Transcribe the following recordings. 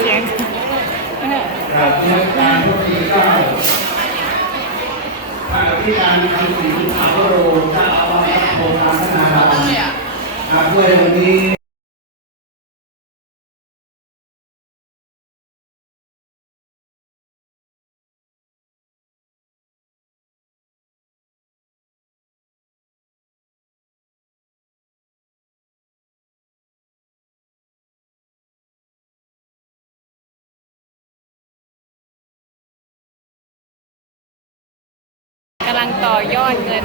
เสียงกับเรื่องการทุกทีก็พระอธิการทำสิ่งที่ถาวโรเจ้าอาวาสโพธิ์พัฒนาครับด้วยวันนี้ำลังต่อยอดเงิน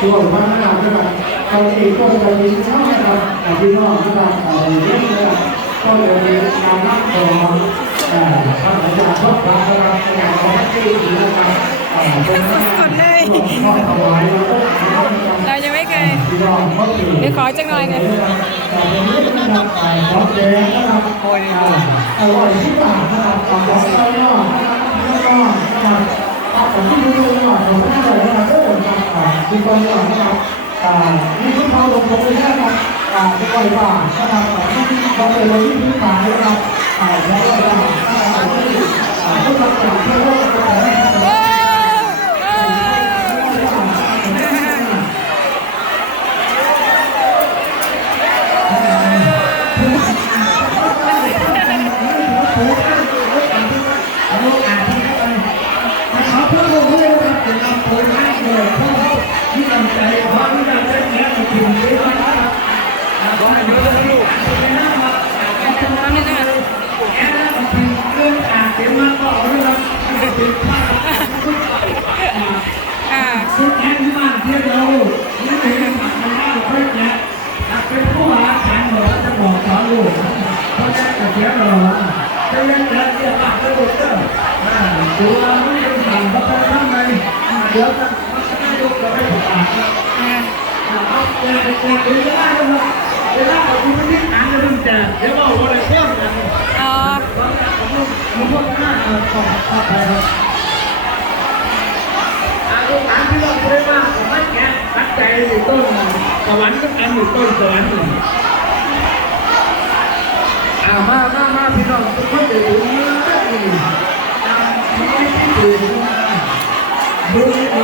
ตัวพัฒนานะครับตอนนี้ก็จะมีช่องนะครับพี่น้องนะครับอ่าเรื่องนะครับก็จะมีการนับของอ่าพระอาจารย์พ่อพระนะครับงานของที่นะครับอ่าเป็นสุดๆเลยข้อถวายแล้วก็พี่น้องเรายังไม่เคยพี่น้องก็คือเดี๋ยวขอจังหน่อยกันแต่เป็นเรื่องนะครับอ่าของแดงนะครับอ่าอร่อยที่ต่างนะครับของเราเนาะนะครับนะครับ ผมที่ดูหน่อยผมน่าจะนะครับก็ผมครั บมีคนหน่อยนะครับอ่านี่คือเขาลงผมเลยนะครับอ่าเป็นคนว่านะครับเราเป็นคนที่พื้นฐานนะครับอ่าแล้วก็จะผู้รับจากเพื่อนร่วมกันนะครับข สอนลูกเพราะแอนจะเสียเราจะยังจเสียปากจะหลุดเด้ อ่ามามามาพี่น้องทุกคนเดี๋ยวดูนะนี่ตามที่ที่ดูดูดู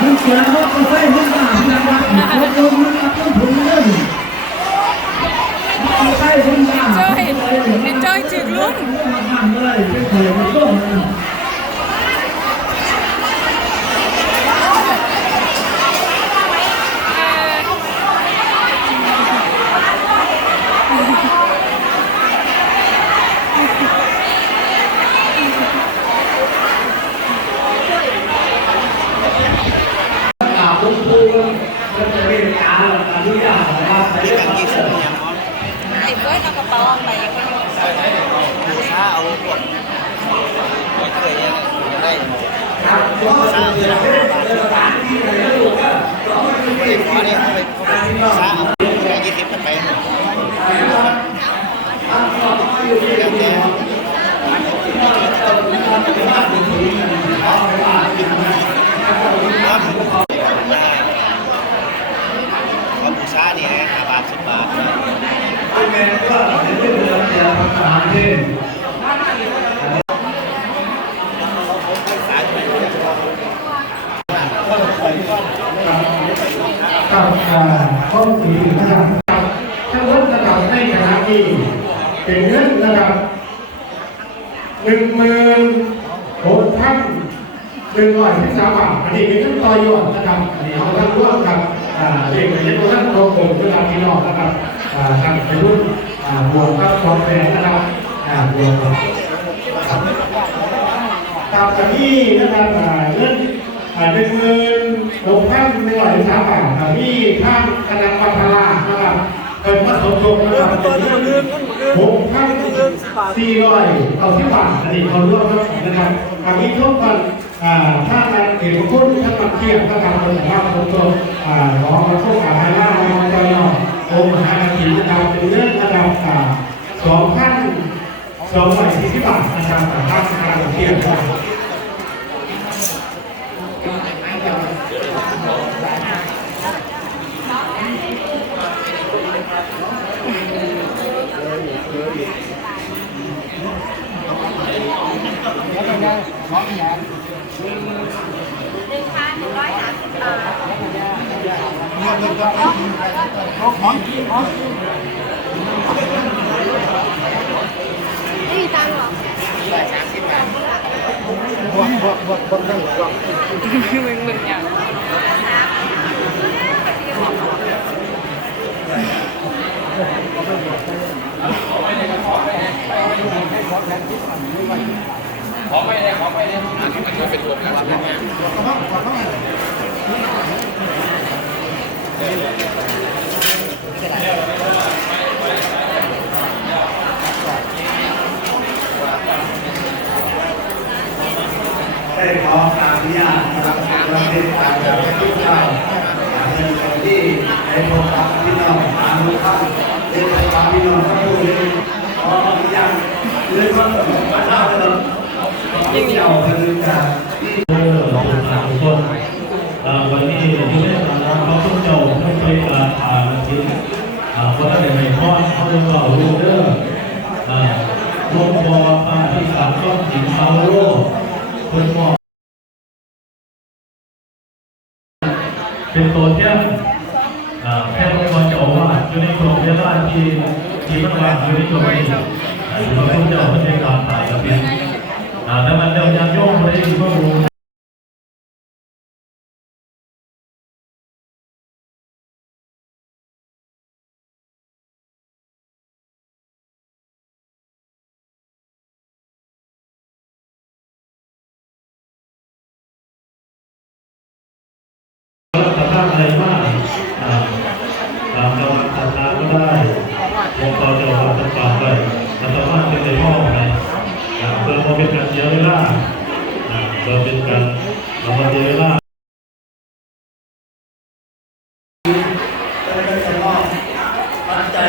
ผู้เสียงรถไฟหุ่นหน้าพนักงรถยนต์นะครับต้นทุนเงินรถไฟหุ่นหน้าเจ้าเห็นเจ้าจึกลุ้น มไม่แก่ตั้งใจอยู่ต้นสวรรค์ก็อันอยู่ต้นสวรรค์อ่ามามามาพี่น้องทุกคนจะดูเนื้อดีตามที่ที่ดูดูดูจะพาเสียงรถไฟขึ้นมาพี่น้องครับรถยนต์นะครับต้นทุนป้อมไปยังไม่อยู่ถ้าเอาพวกไม่เคยยได้ครับก็เดินเดินเดินร้านที่ไหนก็ถูกก็ก็ไม่ไม่ได้ขอเนี่ยเขาไปเขาไปช้าเอาแค่ยี่สิบไปแล้วแต่บูชาเนี่ยห้า บาทสิบบาทเป็นไงก็เดินเดินเดินเดินภาษาที่สายไปกับข้อสีนะครับถ้าลดระดับในขณะที่เป็นเงินนะครับหนึ่งหมื่นหกพันหนึ่งร้อยสิบสามบาทอันนี้เป็นเงินต่อยอดนะครับอันนี้เอาทั้งร่วมกับอ่า เด็กเด็กท่านโตโตเวลาที่น้อกนะครับทางไปรุ่นบวกกับความแรงนะครับบวกกับตามกันที่นะครับเรื่องอ่าหนึ่งหมื่นหกพันหนึ่งร้อยสามบาทอ่าที่ข้างคณะปัทลานะครับเป็นมัดสมทบนะครับเรื่องหกพันสี่ร้อยเอาที่บาทอันนี้เขาร่วมนะครับอันนี้ทุกคนอ่า ถ้าการเห็นคุณถ้ามาเทียบถ้าการเป็นภาพสมทบอ่าของพระพุทธอาหาล่าในวันเจ้าเนาะองค์มหาธีนะครับเป็นเรื่องระดับสองพันสองร้อยสี่สิบบาทนะครับสภาพการเทียบครับ ไม่มีตังค์หรอมึงมึงอย่าง ได้ ในโครงการพี่น้องอนุภาเดินไปตามพี่น้องทั้งคู่เลยขออนุญาตเรื่องก็มาเล่าเลยยิ่งเยาว์กันจาเออเราเป็นสามคนวันนี้ที่ได้มาแล้วเขาต้องเจ้าไม่เคยอ่านจริงอ่าเพราะถ้าในไม่พ่อเขาจะบอกรู้เดออ่าลงพอมาที่สามต้นหินเปาโลคนมอเป็นตัวเทียมอ่าแค่ต้องมาจะออกว่าอยู่ในกรมเวลาที่ ที่มันวางอยู่ในตัวนี้อ่าเราต้องเจ้าไม่ใช่การผ่านระเบียบอ่าแต่มันเดินยังโยงไม่ได้ก็รู้ เสียเวลาเราเป็นการเรามาเสียเวลาจะ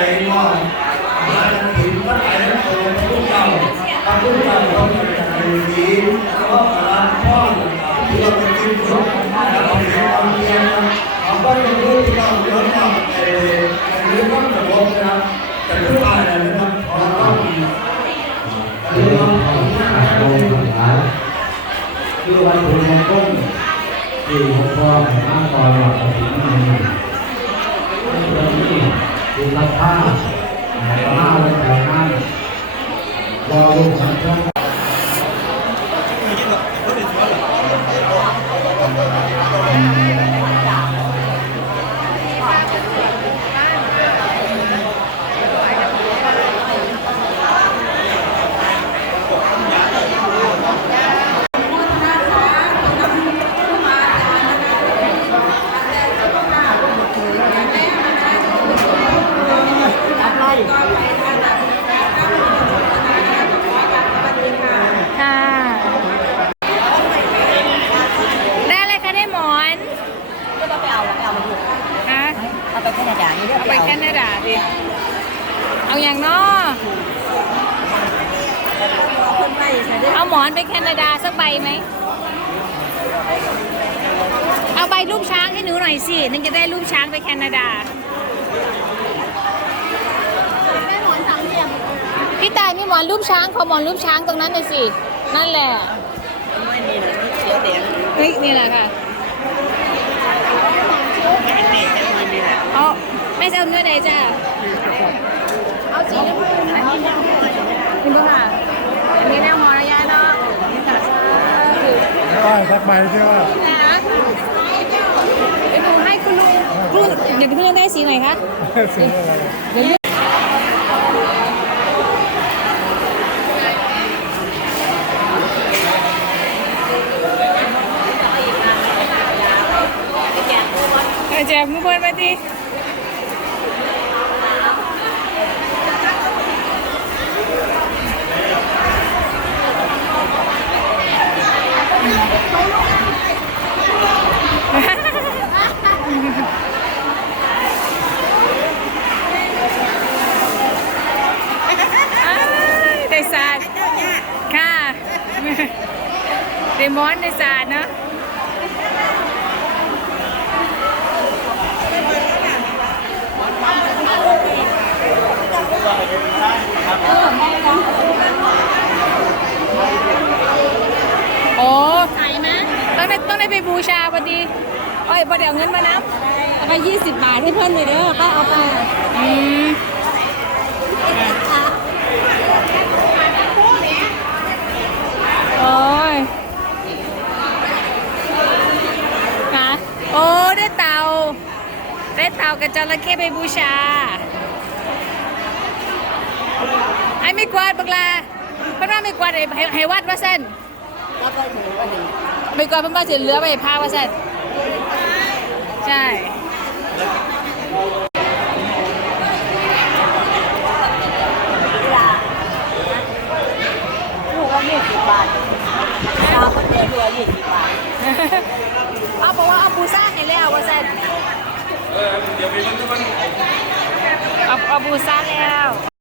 ที่หลวงพ่อให้นั่งคอยหลับถึงนี่วันนี้คุณรับผ้าหายผ้าเลยแต่นั้นรอลูกสังฆเอา เอาหมอนไปแคนาดาสักใบไหม เอาใบรูปช้างให้หนูหน่อยสินึงจะได้รูปช้างไปแคนาดา พี่ตายมีหมอนรูปช้างขอหมอนรูปช้างตรงนั้นหน่อยสิ นั่นแหละเฮ้ยนี่แหละค่ะเอาไม่ใช่เอาเนื้อใดจ้ะเอาสีน้ำผึ้งนะนี่บ่ค่ะอันนี้แนวหมอนระยะเนาะนี่ค่ะคือ สักใบใช่ไหมนะเดี๋ยวหนูให้คุณลุงคุณเดี๋ยวคุณลุงได้สีไหนคะสีอะไรเดี๋ยวเลือกไปแจกมือเพื่อนมาดิอ้ายได้สาดค่ะเดมอนได้สาดเนาะ โอ้ขายไหมต้องได้ต้องได้ไปบูชาพอดีโอ้ยพอเดี๋ยวเงินมานับเอาไปยี่สิบบาทให้เพื่อนเลยเด้อป้าเอาไปอืมโอ้ยนะโอ้ได้เต่าได้เต่ากับจระเข้ไปบูชา ไอ้ไม่กวาดบักลาเพราะว่าไม่กวาดให้ให้ให้วัดว่าเส้นไม่กวาดเพิ่นว่าจะเหลือไปให้พาว่าเส้น ใช่เอาบอกว่าเอาปูซ่าให้แล้วว่าเส้นเอาเอาปูซ่าแล้ว